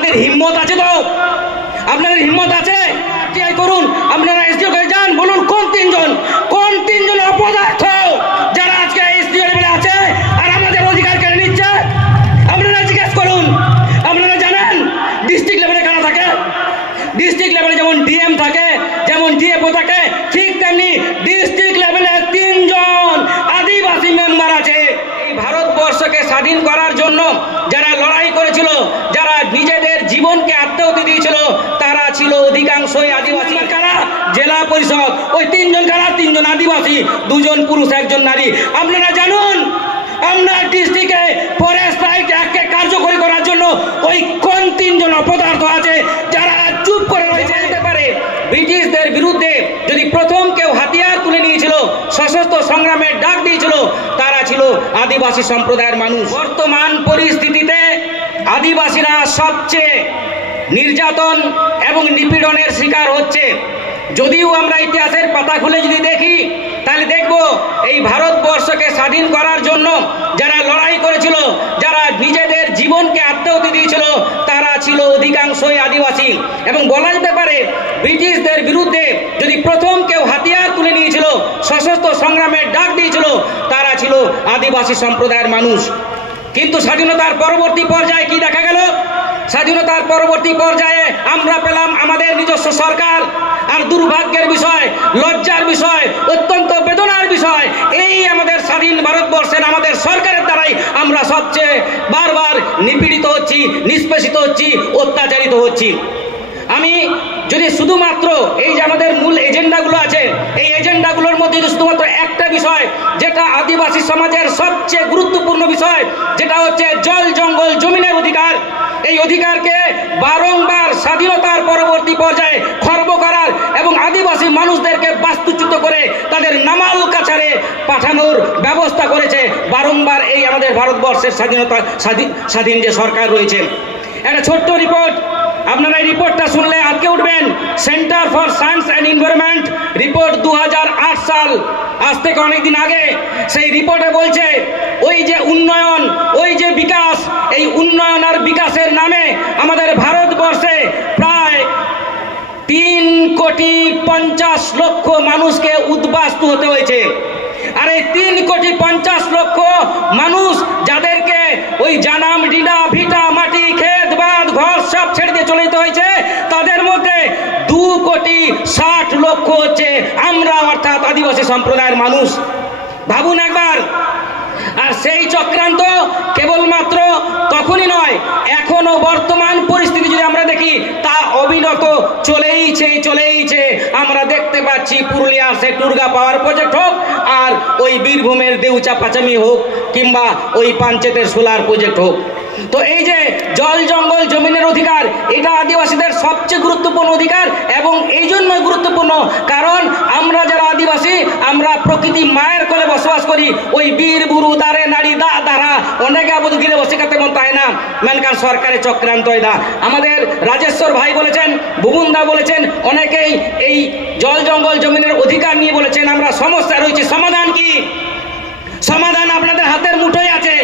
আপনাদের হিম্মত আছে তো? আপনাদের হিম্মত আছে? টিআই করুন, আপনারা এসডিও কে যান, বলুন কোন তিনজন অপদার্থ যারা আজকে এসডিও লেভেলে আছে আর আমাদের অধিকার কেড়ে নিচ্ছে। আপনারা জিজ্ঞেস করুন। আপনারা জানেন ডিস্ট্রিক্ট লেভেলে কারা থাকে? ডিস্ট্রিক্ট লেভেলে যেমন ডিএম থাকে, যেমন ডিএফও থাকে, ঠিক তেমনি ডিস্ট্রিক্ট লেভেলে 3 জন আদিবাসী মেম্বার আছে। এই ভারতবর্ষকে স্বাধীন করার জন্য যারা লড়াই করেছিল, যারা নিজেদের জীবনকে আত্মাহুতি দিয়েছিল, তারা ছিল অধিকাংশই আদিবাসী। কারা? জেলা পরিষদ। ওই 3 জন কারা? 3 জন আদিবাসী, 2 জন পুরুষ, 1 জন নারী। আপনারা জানুন আপনার ডিস্ট্রিক্টে ফরেস্ট রাইটকে কার্যকরী করার জন্য ওই কোন 3 জন অপদার্থ আছে যারা চুপ করে রয়েছে? পারে ব্রিটিশদের বিরুদ্ধে যদি প্রথম কেউ হাতিয়ার তুলে নিয়েছিল, সশস্ত্র সংগ্রামের ডাক দিয়েছিল, তারা ছিল আদিবাসী সম্প্রদায়ের মানুষ। বর্তমান পরিস্থিতিতে আদিবাসীরা সবচেয়ে নির্যাতন এবং নিপীড়নের শিকার হচ্ছে। যদিও আমরা ইতিহাসের পাতা খুলে যদি দেখি, তাহলে দেখব এই ভারতবর্ষকে স্বাধীন করার জন্য যারা লড়াই করেছিল, যারা নিজেদের জীবনকে আত্মাহুতি দিয়েছিল, তারা ছিল অধিকাংশই আদিবাসী। এবং বলা যেতে পারে ব্রিটিশদের বিরুদ্ধে যদি প্রথম কেউ হাতিয়ার তুলে নিয়েছিল, সশস্ত্র সংগ্রামের ডাক দিয়েছিল, তারা ছিল আদিবাসী সম্প্রদায়ের মানুষ। কিন্তু স্বাধীনতার পরবর্তী পর্যায়ে কি দেখা গেল? স্বাধীনতার পরবর্তী পর্যায়ে আমরা পেলাম আমাদের নিজস্ব সরকার। আর দুর্ভাগ্যের বিষয়, লজ্জার বিষয়, অত্যন্ত বেদনার বিষয়, এই আমাদের স্বাধীন ভারতবর্ষের আমাদের সরকারের দ্বারাই আমরা সবচেয়ে বারবার নিপীড়িত হচ্ছি, নিষ্পেষিত হচ্ছি, অত্যাচারিত হচ্ছি। আমি যদি শুধুমাত্র এই যে আমাদের মূল এজেন্ডাগুলো আছে, এই এজেন্ডাগুলোর মধ্যে যদি শুধুমাত্র একটা বিষয়, যেটা আদিবাসী সমাজের সবচেয়ে গুরুত্বপূর্ণ বিষয়, যেটা হচ্ছে জল জঙ্গল জমিনের অধিকার, এই অধিকারকে বারংবার স্বাধীনতার পরবর্তী পর্যায়ে খর্ব করার এবং আদিবাসী মানুষদেরকে বাস্তুচ্যুত করে তাদের নামাল কাছারে পাঠানোর ব্যবস্থা করেছে বারংবার এই আমাদের ভারতবর্ষের স্বাধীন যে সরকার রয়েছে। একটা ছোট্ট রিপোর্ট, আপনারা এই রিপোর্টটা শুনলে আজকে উঠবেন। Centre for science and environment report 2008 সাল, আজ থেকে অনেকদিন আগে। সেই রিপোর্টে বলছে ওই যে উন্নয়ন, ওই যে বিকাশ, এই উন্নয়ন আর বিকাশের নামে আমাদের ভারতবর্ষে প্রায় 3,50,00,000 মানুষকে উদ্বাস্তু হতে হয়েছে। আর এই 3,50,00,000 মানুষ যাদেরকে ওই জানাম ডিডা ভিটা মাটি ক্ষেত বাদ ঘর সব ছেড়ে দিয়ে চলে যেতে হয়েছে, তাদের মধ্যে 2,60,00,000 হচ্ছে আমরা, অর্থাৎ আদিবাসী সম্প্রদায়ের মানুষ। ভাবুন একবার। আর সেই চক্রান্ত কেবলমাত্র তখনই নয়, এখনো বর্তমান পরিস্থিতি যদি আমরা দেখি, তা অবিরত চলেইছে। আমরা দেখতে পাচ্ছি পুরুলিয়ার সে টুরগা পাওয়ার প্রজেক্ট হোক, আর ওই বীরভূমের দেউচা পাচামি হোক, কিংবা ওই পাঞ্চেতের সোলার প্রজেক্ট হোক। তো এই যে জল জঙ্গল জমিনের অধিকার, এটা আদিবাসীদের সবচেয়ে গুরুত্বপূর্ণ অধিকার। এবং এই জন্যই গুরুত্বপূর্ণ কারণ আমরা যারা আদিবাসী, আমরা প্রকৃতি মায়ের কোলে বসবাস করি। ওই বীর বুরু দারে নারী দা দারা অনেকে আবুদ গিরে বসে কাতে মন তাই না, মেনকার সরকারের চক্রান্ত দা। আমাদের রাজেশ্বর ভাই বলেছেন, ভুবনদা বলেছেন, অনেকেই এই জল জঙ্গল জমিনের অধিকার নিয়ে বলেছেন আমরা সমস্যা রয়েছে। সমাধান কি? সমাধান আপনাদের হাতের মুঠোয় আছে,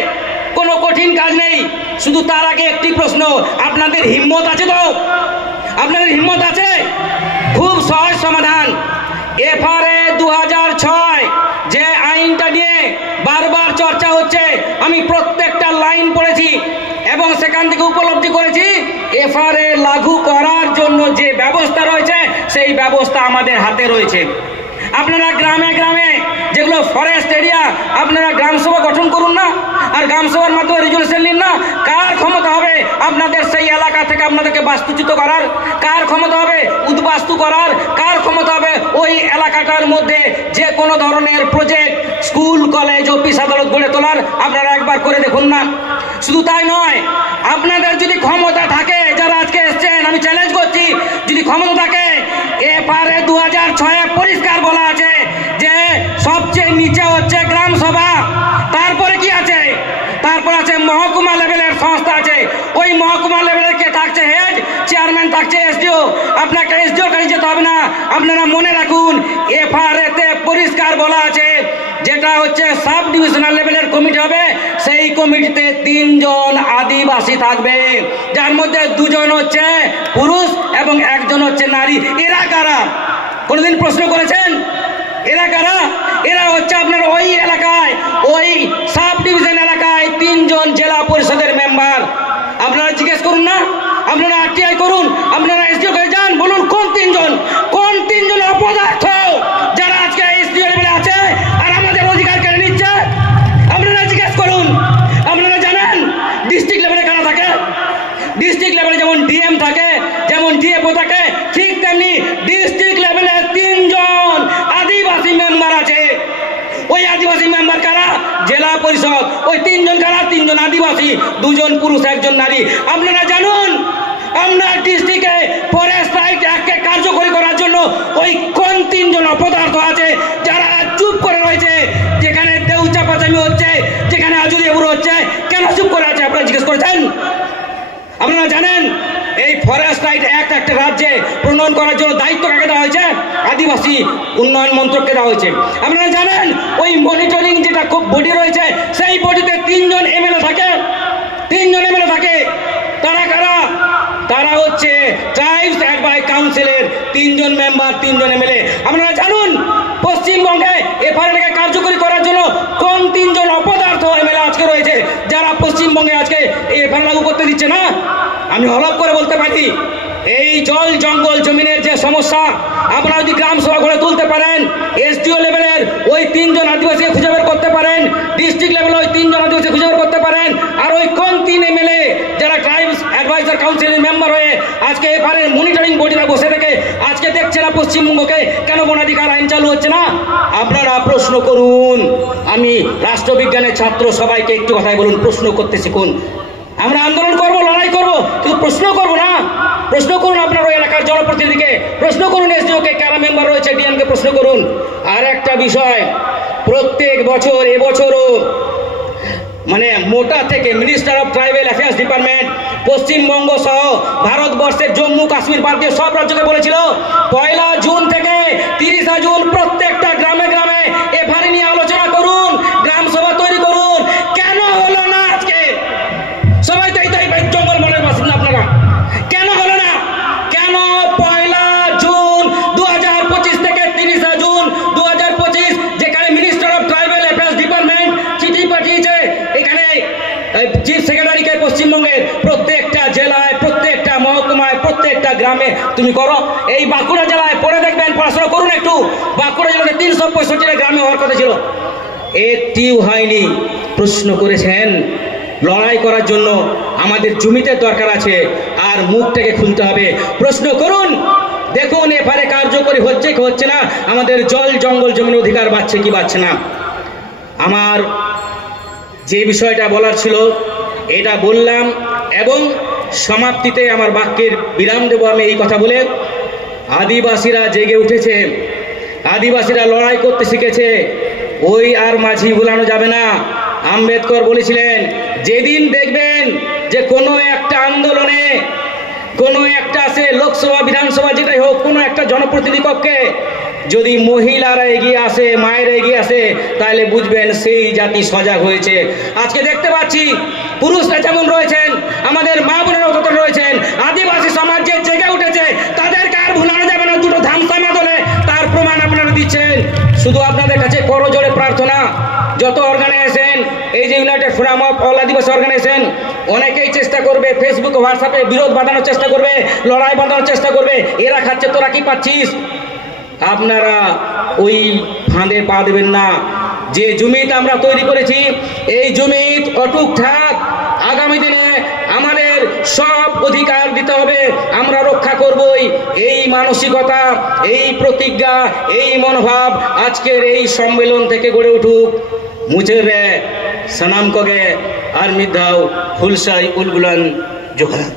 কোনো কঠিন কাজ নেই। শুধু তার আগে একটি প্রশ্ন, আপনাদের হিম্মত আছে তো? আপনাদের হিম্মত আছে? খুব সহজ সমাধান। FRA 2006 যে আইনটা নিয়ে বারবার চর্চা হচ্ছে, আমি প্রত্যেকটা লাইন পড়েছি এবং সেখান থেকে উপলব্ধি করেছি FRA লাগু করার জন্য যে ব্যবস্থা রয়েছে, সেই ব্যবস্থা আমাদের হাতে রয়েছে। আপনারা গ্রামে গ্রামে যেগুলো ফরেস্ট এরিয়া, আপনারা গ্রামসভা গঠন করুন না, আর গ্রামসভার মাধ্যমে রেজুলেশন নিন না। কার ক্ষমতা হবে আপনাদের সেই এলাকা থেকে আপনাদেরকে বাস্তুচ্যুত করার? কার ক্ষমতা হবে উদ্বাস্তু করার? কার ক্ষমতা হবে ওই এলাকাটার মধ্যে যে কোনো ধরনের প্রজেক্ট, স্কুল কলেজ অফিস আদালত গড়ে তোলার? আপনারা একবার করে দেখুন না। শুধু তাই নয়, আপনাদের যদি ক্ষমতা থাকে, যারা আজকে এসছেন, আমি চ্যালেঞ্জ করছি, যদি ক্ষমতা থাকে, FRA 2006 পরিষ্কার বলা আছে যে সবচেয়ে নিচে হচ্ছে গ্রাম সভা, তারপরে কি আছে? তারপর আছে মহকুমা লেভেলের সংস্থা আছে। ওই মহকুমা লেভেলের কে থাকছে হেড, চেয়ারম্যান থাকছে এসডিও, আপনাকে এসডিও কাছে যেতে হবে না। আপনারা মনে রাখুন, এফআরএ তে পরিষ্কার বলা আছে, যেটা হচ্ছে সাব ডিভিশনাল লেভেলের কমিটি হবে, সেই কমিটিতে 3 জন আদিবাসী থাকবে, যার মধ্যে 2 জন হচ্ছে পুরুষ এবং 1 জন হচ্ছে নারী। এরা কারা? কোনদিন প্রশ্ন করেছেন এরা কারা? এরা হচ্ছে আপনার ওই এলাকায়, ওই সাব ডিভিশন এলাকায় 3 জন জেলা পরিষদের মেম্বার। আপনারা জিজ্ঞেস করুন না, আপনারা আরটিআই করুন, আপনারা এসডিও কে যান, বলুন কোন 3 জন, কোন 3 জন অপদার্থ যারা আজকে এসডিও লেভেলে আছে আর আমাদের অধিকার কেড়ে নিচ্ছে। আপনারা জিজ্ঞেস করুন। আপনারা জানেন ডিস্ট্রিক্ট লেভেলে কারা থাকে? ডিস্ট্রিক্ট লেভেলে যেমন ডিএম থাকে, যেমন ডিএফও থাকে, ঠিক তেমনি ডিস্ট্রিক্ট লেভেলে 3 জন আদিবাসী মেম্বার আছে। ওই আদিবাসী মেম্বার কারা? জেলা পরিষদ। ওই 3 জন কারা? 3 জন আদিবাসী, 2 জন পুরুষ, 1 জন নারী। আপনারা জানুন, আপনার ডিস্ট্রিক্টে ফরেস্ট রাইট অ্যাক্টকে কার্যকরী করার জন্য ওই কোন 3 জন অপদার্থ আছে যারা চুপ করে রয়েছে? যেখানে দেউ চাপাচামি হচ্ছে, যেখানে আজুদি এবুড়ো হচ্ছে, কেন চুপ করে আছে? আপনারা জিজ্ঞেস করেছেন? আপনারা জানেন এই ফরেস্ট রাইট অ্যাক্ট একটা রাজ্যে প্রণয়ন করার জন্য দায়িত্ব কাকে দেওয়া হয়েছে? আদিবাসী উন্নয়ন মন্ত্রককে দেওয়া হয়েছে। আপনারা জানেন ওই মনিটরিং যেটা খুব বডি রয়েছে, সেই বডিতে 3 জন এমএলএ থাকে, 3 জন এমএলএ থাকে। তারা কারা? তারা হচ্ছে ট্রাইবস অ্যাডভাইস কাউন্সিলের 3 জন মেম্বার, 3 জন এমএলএ। আপনারা জানুন পশ্চিমবঙ্গে এফআরএকে কার্যকরী করার জন্য কোন 3 জন অপদার্থ এমএলএ আজকে রয়েছে যারা পশ্চিমবঙ্গে আজকে এফআরএ লাগু করতে দিচ্ছে না। আমি হলপ করে বলতে পারি, এই জল জঙ্গল জমিনের যে সমস্যা, আপনারা যদি গ্রাম সভা করে তুলতে পারেন, এসডিও লেভেলের ওই 3 জন আদিবাসীকে খুঁজে বের করতে পারেন, ডিস্ট্রিক্ট লেভেলে ওই 3 জন আদিবাসী খুঁজে বের করতে পারেন, আর ওই কোন 3 এমএলএ যারা ট্রাইবস অ্যাডভাইজার কাউন্সিলের মেম্বার হয়ে আজকে এফআরএ মনিটরিং বডিতে বসে থেকে আজকে দেখছে না পশ্চিমবঙ্গকে কেন বনাধিকার আইন চালু হচ্ছে না। আপনারা প্রশ্ন করুন। আমি রাষ্ট্রবিজ্ঞানের ছাত্র, সবাইকে একটু কথাই বলুন, প্রশ্ন করতে শিখুন। আমরা আন্দোলন করব, লড়াই করব, কিন্তু প্রশ্ন করব না। প্রশ্ন করুন আপনার ওই এলাকার জনপ্রতিনিধিকে, প্রশ্ন করুন এসডিও কে কারা মেম্বার রয়েছে, ডিএম কে প্রশ্ন করুন। আর একটা বিষয়, প্রত্যেক বছর, এবছরও মানে মোটা থেকে minister of tribal affairs department Paschimbanga সহ ভারতবর্ষের জম্মু কাশ্মীর বাদ দিয়ে সব রাজ্যকে বলেছিল 1 জুন থেকে 30 জুন প্রত্যেকটা গ্রামে গ্রামে এফআরএ নিয়ে আলোচনা করুন, গ্রাম সভা তৈরি করুন। কেন হলো না আজকে? সবাই তো এই জঙ্গল মনের বাসিন্দা, আপনারা কেন হলো না? কেন 1 জুন 2025 থেকে 30 জুন 2025 যেখানে minister of tribal affairs department চিঠি পাঠিয়েছে এখানে চিফ সেক্রেটারিকে, পশ্চিমবঙ্গের প্রত্যেকটা জেলায়, প্রত্যেকটা মহকুমায়, প্রত্যেকটা গ্রামে তুমি করো। এই বাঁকুড়া জেলায় পড়ে দেখবেন, পড়াশোনা করুন একটু, বাঁকুড়া জেলাতে 365টা গ্রামে হওয়ার কথা ছিল, একটিও হয়নি। প্রশ্ন করেছেন লড়াই করার জন্য আমাদের জমিতে দরকার আছে, আর মুখটাকে খুলতে হবে। প্রশ্ন করুন, দেখুন এফআরএ কার্যকরী হচ্ছে কি হচ্ছে না, আমাদের জল জঙ্গল জমির অধিকার বাড়ছে কি বাড়ছে না। আমার যে বিষয়টা বলার ছিল এটা বললাম, এবং সমাপ্তিতে আমার বাক্যের বিরাম দেব আমি এই কথা বলে, আদিবাসীরা জেগে উঠেছে, আদিবাসীরা লড়াই করতে শিখেছে, ওই আর মাঝি ভুলানো যাবে না। আম্বেদকর বলেছিলেন, যেদিন দেখবেন যে কোনো একটা আন্দোলনে, কোনো একটা আছে লোকসভা বিধানসভা যেটাই হোক, কোনো একটা জনপ্রতিনিধি কক্ষে যদি মহিলারা এগিয়ে আসে, মায়েরা এগিয়ে আসে, তাহলে বুঝবেন সেই জাতি সজাগ হয়েছে। আজকে দেখতে পাচ্ছি পুরুষরা যেমন রয়েছেন, আমাদের মা বোনেরাও তত রয়েছেন, আদিবাসী সমাজ যে জেগে উঠেছে, তাদেরকে আর ভুলানো যাবে না। দুটো ধামসামা দলে তার প্রমাণ আপনারা দিচ্ছেন। শুধু আপনাদের কাছে করজোড়ে প্রার্থনা, যত অর্গানাইজেশন, এই যে United Forum of All Adivasi organisation, অনেকেই চেষ্টা করবে ফেসবুক হোয়াটসঅ্যাপে বিরোধ বাঁধানোর চেষ্টা করবে, লড়াই বাঁধানোর চেষ্টা করবে, এরা খাচ্ছে তোরা কি পাচ্ছিস। আপনারা ওই ফাঁদে পা দেবেন না। যে জমিত আমরা তৈরি করেছি, এই জমিত অটুট থাক। আগামী দিনে আমাদের সব অধিকার দিতে হবে, আমরা রক্ষা করবই। এই মানসিকতা, এই প্রতিজ্ঞা, এই মনোভাব আজকের এই সম্মেলন থেকে গড়ে উঠুক। মুজেরে সনাম কগে আর মিধাও ফুলসাই উলগুলান জোখান।